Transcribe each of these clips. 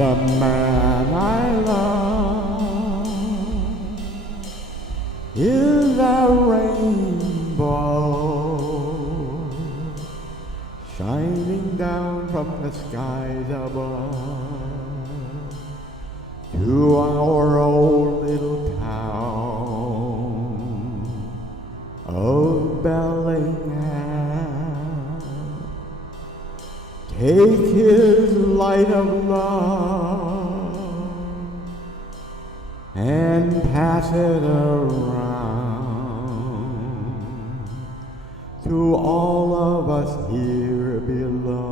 The man I love is a rainbow shining down from the skies above to our old little town of Bellingham. Take his light of love and pass it around to all of us here below.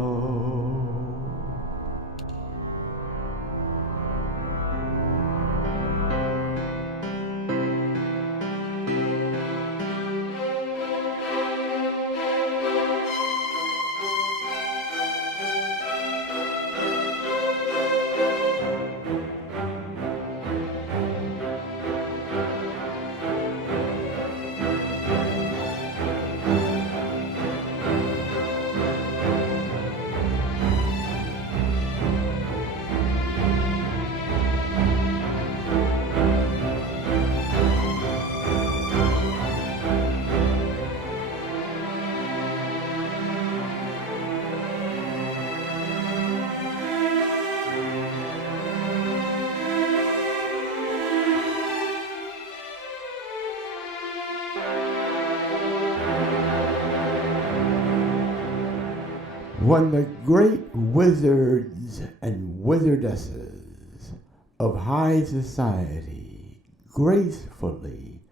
When the great wizards and wizardesses of high society gracefully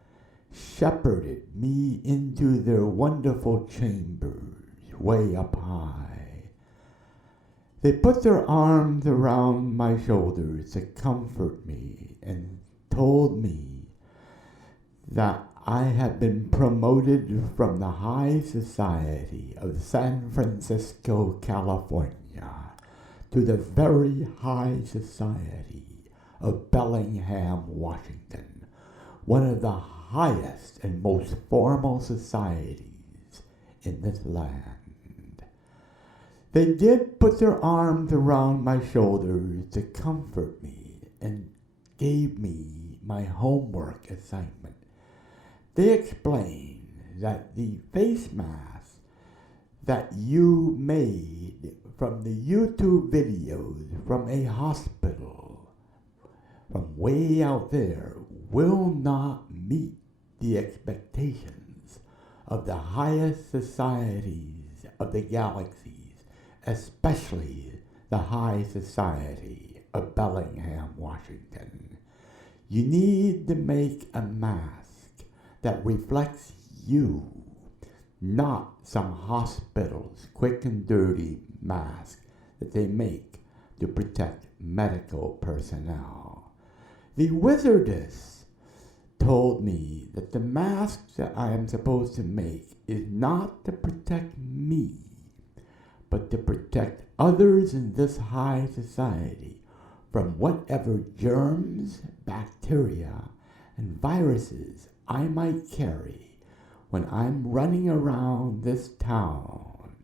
shepherded me into their wonderful chambers way up high, they put their arms around my shoulders to comfort me and told me that I had been promoted from the high society of San Francisco, California, to the very high society of Bellingham, Washington, one of the highest and most formal societies in this land. They did put their arms around my shoulders to comfort me and gave me my homework assignment. They explained that the face mask that you made from the YouTube videos from a hospital from way out there will not meet the expectations of the highest societies of the galaxies, especially the high society of Bellingham, Washington. You need to make a mask that reflects you, not some hospital's quick and dirty mask that they make to protect medical personnel. The wizardess told me that the mask that I am supposed to make is not to protect me, but to protect others in this high society from whatever germs, bacteria, and viruses I might carry when I'm running around this town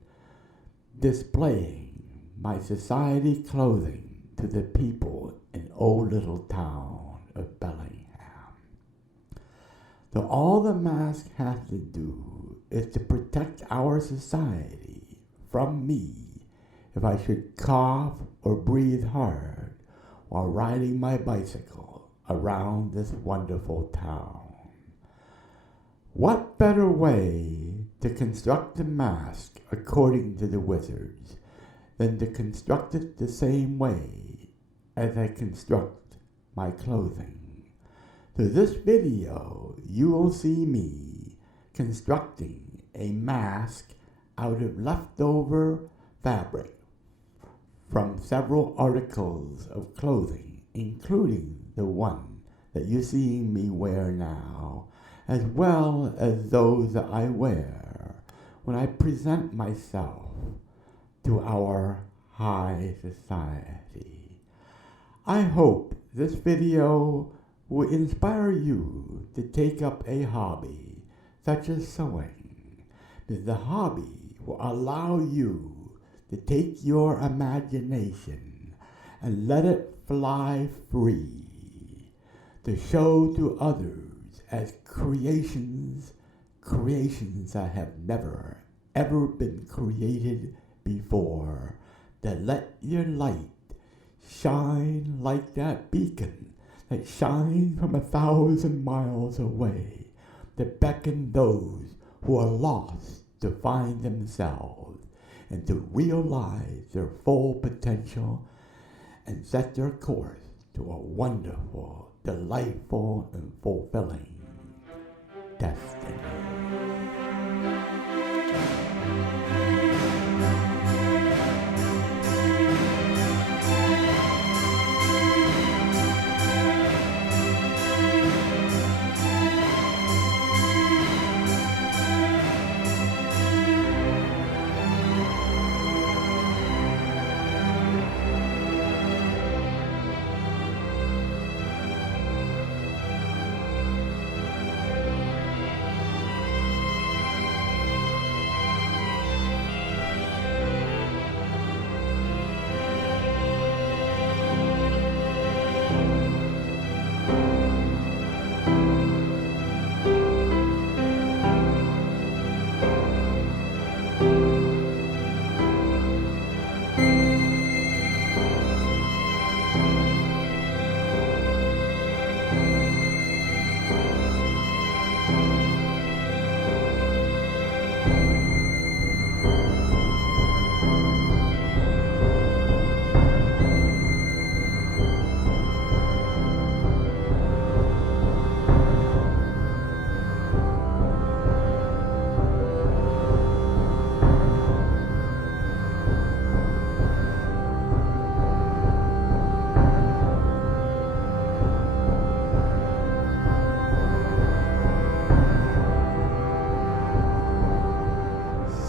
displaying my society clothing to the people in old little town of Bellingham. So all the mask has to do is to protect our society from me if I should cough or breathe hard while riding my bicycle around this wonderful town. What better way to construct a mask, according to the wizards, than to construct it the same way as I construct my clothing? Through this video, you will see me constructing a mask out of leftover fabric from several articles of clothing, including the one that you're seeing me wear now, as well as those that I wear when I present myself to our high society. I hope this video will inspire you to take up a hobby such as sewing. The hobby will allow you to take your imagination and let it fly free to show to others as creations that have never ever been created before, that let your light shine like that beacon that shines from 1,000 miles away, to beckon those who are lost to find themselves and to realize their full potential and set their course to a wonderful, delightful, and fulfilling destiny.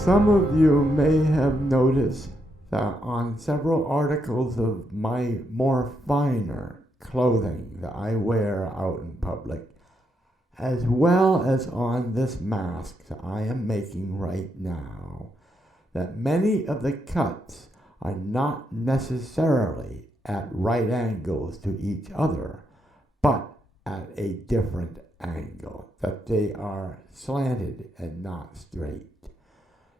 Some of you may have noticed that on several articles of my more finer clothing that I wear out in public, as well as on this mask that I am making right now, that many of the cuts are not necessarily at right angles to each other, but at a different angle, that they are slanted and not straight.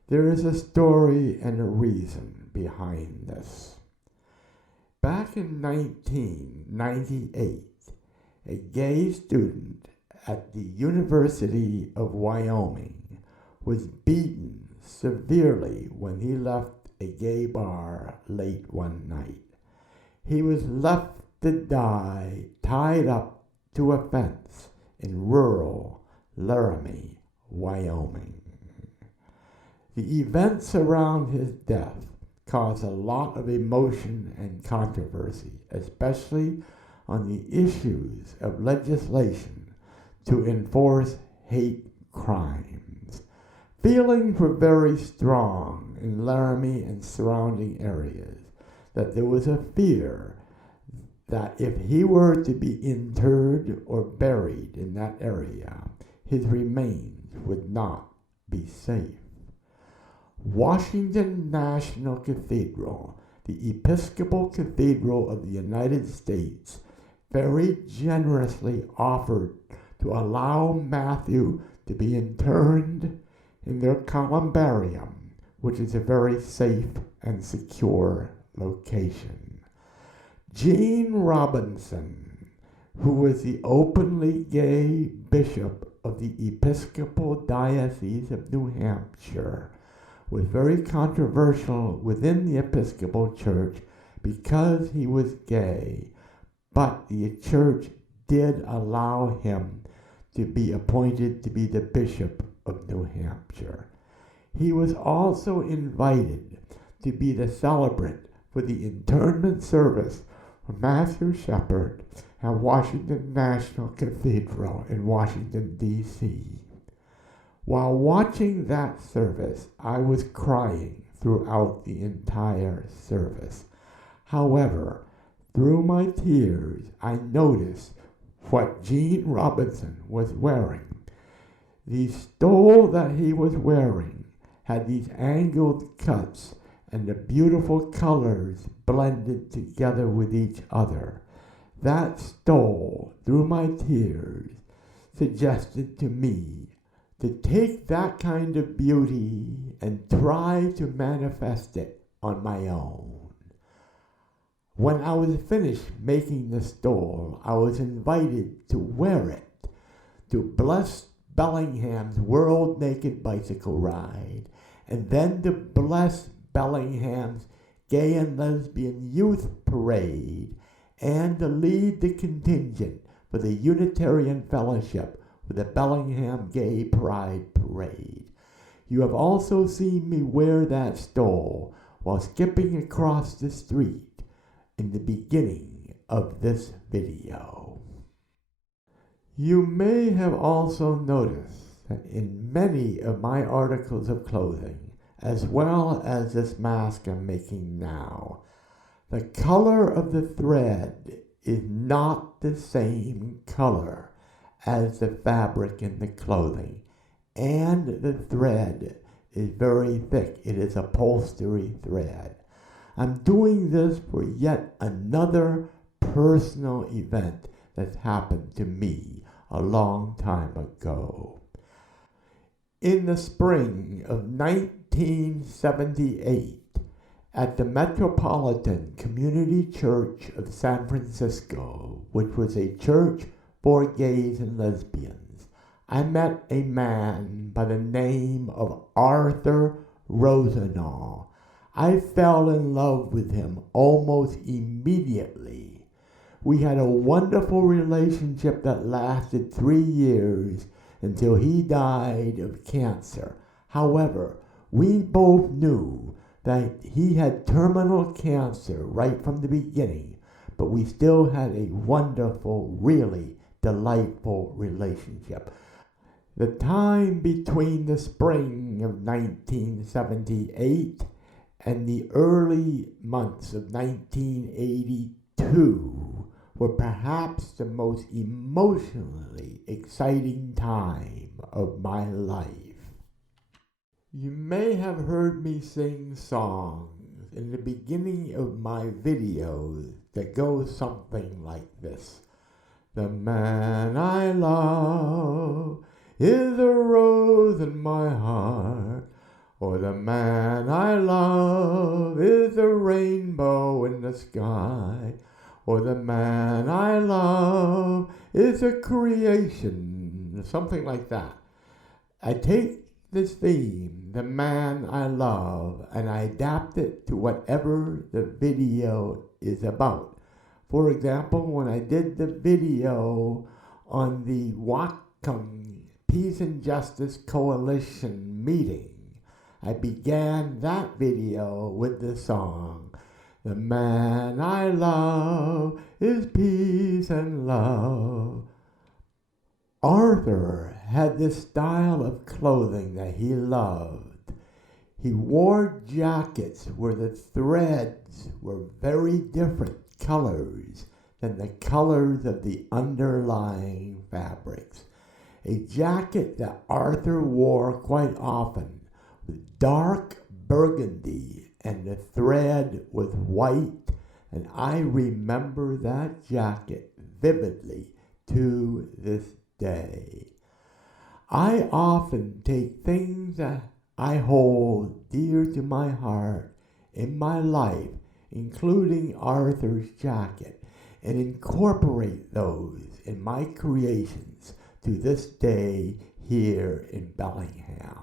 There is a story and a reason behind this. Back in 1998, a gay student at the University of Wyoming was beaten severely when he left a gay bar late one night. He was left to die tied up to a fence in rural Laramie, Wyoming. The events around his death caused a lot of emotion and controversy, especially on the issues of legislation to enforce hate crimes. Feelings were very strong in Laramie and surrounding areas that there was a fear that if he were to be interred or buried in that area, his remains would not be safe. Washington National Cathedral, the Episcopal Cathedral of the United States, very generously offered to allow Matthew to be interred in their columbarium, which is a very safe and secure location. Gene Robinson, who was the openly gay bishop of the Episcopal Diocese of New Hampshire, was very controversial within the Episcopal Church because he was gay, but the church did allow him to be appointed to be the Bishop of New Hampshire. He was also invited to be the celebrant for the interment service for Matthew Shepard at Washington National Cathedral in Washington, D.C. While watching that service, I was crying throughout the entire service. However, through my tears, I noticed what Gene Robinson was wearing. The stole that he was wearing had these angled cuts and the beautiful colors blended together with each other. That stole, through my tears, suggested to me to take that kind of beauty and try to manifest it on my own. When I was finished making the stole, I was invited to wear it to bless Bellingham's World Naked Bicycle Ride, and then to bless Bellingham's Gay and Lesbian Youth Parade, and to lead the contingent for the Unitarian Fellowship for the Bellingham Gay Pride Parade. You have also seen me wear that stole while skipping across the street in the beginning of this video. You may have also noticed that in many of my articles of clothing, as well as this mask I'm making now, the color of the thread is not the same color as the fabric in the clothing, and the thread is very thick. It is upholstery thread. I'm doing this for yet another personal event that's happened to me a long time ago. In the spring of 1978, at the Metropolitan Community Church of San Francisco, which was a church for gays and lesbians, I met a man by the name of Arthur Rosenau. I fell in love with him almost immediately. We had a wonderful relationship that lasted 3 years until he died of cancer. However, we both knew that he had terminal cancer right from the beginning, but we still had a wonderful, really delightful relationship. The time between the spring of 1978 and the early months of 1982 were perhaps the most emotionally exciting time of my life. You may have heard me sing songs in the beginning of my videos that go something like this. The man I love is a rose in my heart, or the man I love is a rainbow in the sky, or the man I love is a creation, something like that. I take this theme, the man I love, and I adapt it to whatever the video is about. For example, when I did the video on the Whatcom Peace and Justice Coalition meeting, I began that video with the song, The man I love is peace and love. Arthur had this style of clothing that he loved. He wore jackets where the threads were very different colors than the colors of the underlying fabrics. A jacket that Arthur wore quite often was dark burgundy and the thread was white, and I remember that jacket vividly to this day. I often take things that I hold dear to my heart in my life, including Arthur's jacket, and incorporate those in my creations to this day here in Bellingham.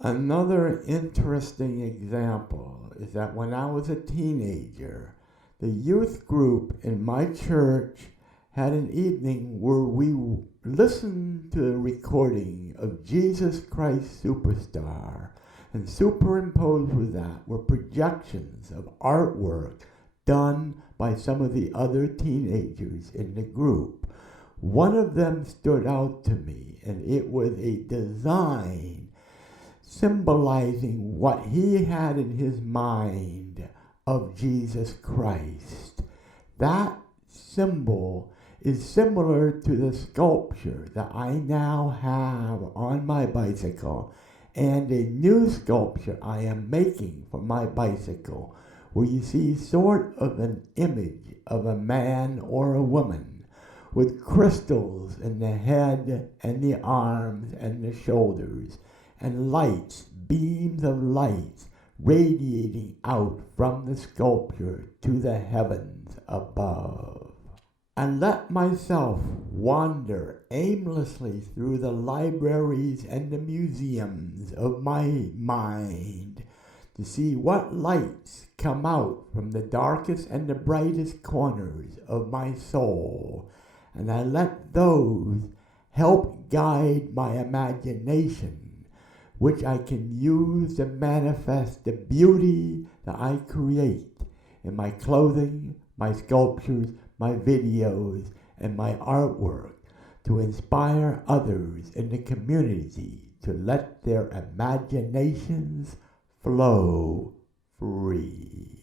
Another interesting example is that when I was a teenager, the youth group in my church had an evening where we listened to a recording of Jesus Christ Superstar, and superimposed with that were projections of artwork done by some of the other teenagers in the group. One of them stood out to me, and it was a design symbolizing what he had in his mind of Jesus Christ. That symbol is similar to the sculpture that I now have on my bicycle, and a new sculpture I am making for my bicycle, where you see sort of an image of a man or a woman with crystals in the head and the arms and the shoulders, and lights, beams of lights radiating out from the sculpture to the heavens above. And let myself wander aimlessly through the libraries and the museums of my mind to see what lights come out from the darkest and the brightest corners of my soul. And I let those help guide my imagination, which I can use to manifest the beauty that I create in my clothing, my sculptures, my videos, and my artwork, to inspire others in the community to let their imaginations flow free.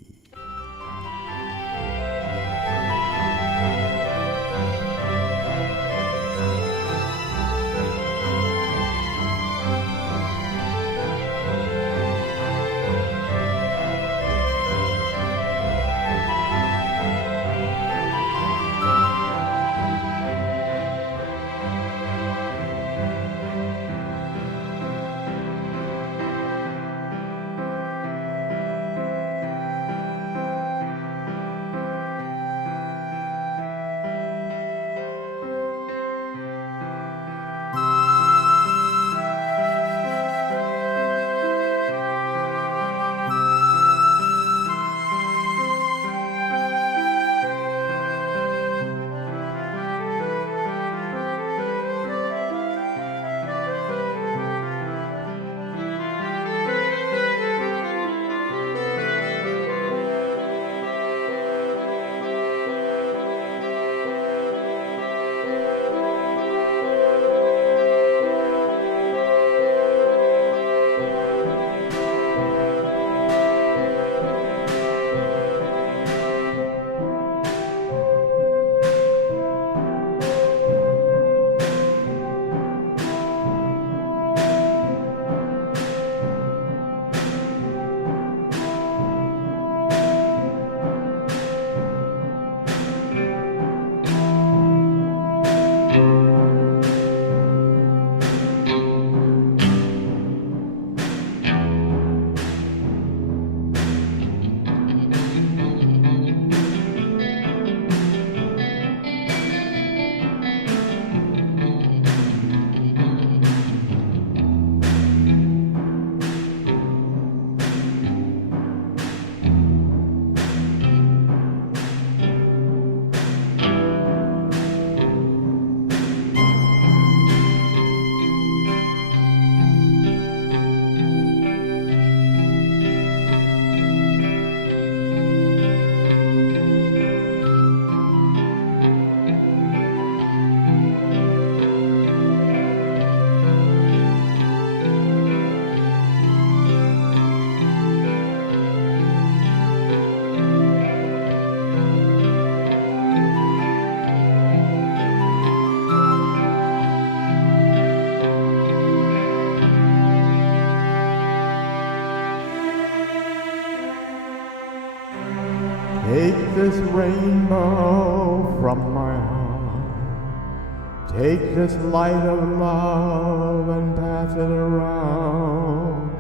Take this rainbow from my heart. Take this light of love and pass it around.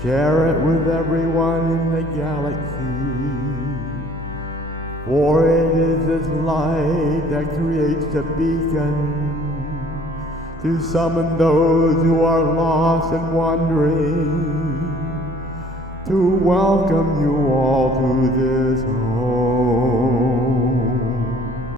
Share it with everyone in the galaxy. For it is this light that creates the beacon to summon those who are lost and wandering, to welcome you all to this home.